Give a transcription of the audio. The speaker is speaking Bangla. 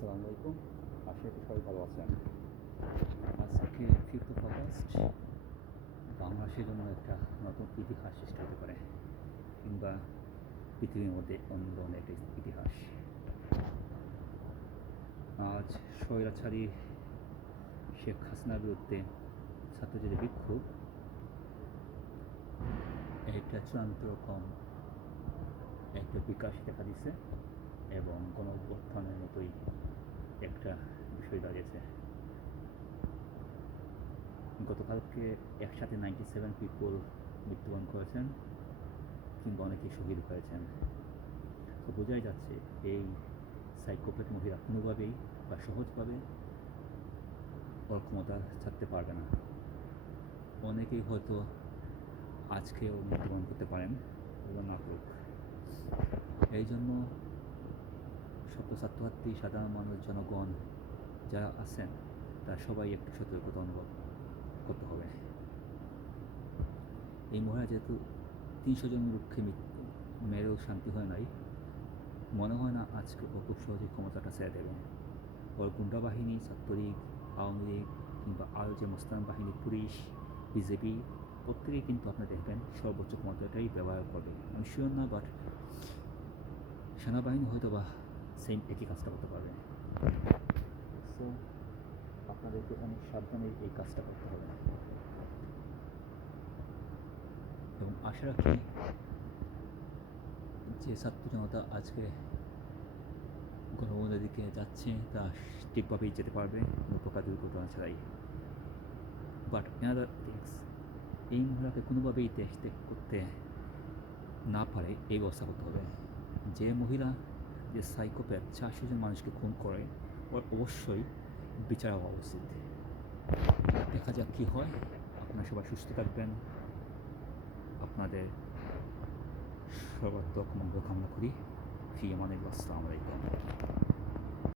আসসালামু আলাইকুম। আশা করি সবাই ভালো আছেন। আজকে 5th অফ আগস্ট বাংলাদেশের জন্য একটা নতুন ইতিহাস সৃষ্টি হতে পারে, কিংবা পৃথিবীর মধ্যে অন্য ধরনের একটা ইতিহাস। আজ স্বৈরাচারী শেখ হাসিনার বিরুদ্ধে ছাত্রদের বিক্ষোভ একটা চূড়ান্ত রকম একটা বিকাশ দেখা দিচ্ছে এবং গণ অভ্যুত্থানের মতোই একটা বিষয় দাঁড়িয়েছে। গতকালকে একসাথে 97 পিপল মৃত্যুবরণ করেছেন, কিংবা অনেকে শহীদ হয়েছেন। তো বোঝাই যাচ্ছে এই সাইকোপ্যাথ মহিলা কোনোভাবেই বা সহজভাবে ওর ক্ষমতা ছাড়তে পারবে না। অনেকেই হয়তো আজকেও মৃত্যুবরণ করতে পারেন এবং না করুক। এই জন্য ছাত্রছাত্রী, সাধারণ মানুষ, জনগণ যারা আছেন তারা সবাই একটু সতর্কতা অনুভব করতে হবে। এই মহিলা যেহেতু 300 জন লোককে মেরেও শান্তি হয় নাই, মনে হয় না আজকে ও খুব সহজে ক্ষমতাটা ছেড়ে দেবে। ওর গুন্ডা বাহিনী, ছাত্রলীগ, আওয়ামী লীগ কিংবা আরও যে মোস্তান বাহিনী, পুলিশ, বিজেপি প্রত্যেকেই কিন্তু আপনি দেখবেন সর্বোচ্চ ক্ষমতাটাই ব্যবহার করবে। আমি শিওর না, বাট সেনাবাহিনী হয়তো বা সেম একই কাজটা করতে পারবে। সো আপনাদেরকে অনেক সাবধানে এই কাজটা করতে হবে এবং আশা রাখি যে ছাত্র জনতা আজকে গণভবনের দিকে যাচ্ছে তা ঠিকভাবেই যেতে পারবে, কোনো প্রকার দুর্ঘটনা ছাড়াই। বাট অ্যানাদার থিংস, এই মহিলাকে কোনোভাবেই দেশ ত্যাগ করতে না পারে এই ব্যবস্থা করতে হবে। যে মহিলা, যে সাইকোপ্যাথ 400 জন মানুষকে খুন করে, ওর অবশ্যই বিচার হওয়া উচিত। দেখা যাক কী হয়। আপনারা সবাই সুস্থ থাকবেন। আপনাদের সর্বাত্মক মঙ্গল কামনা করি। ফি আমানিল্লাহ। আসসালামু আলাইকুম।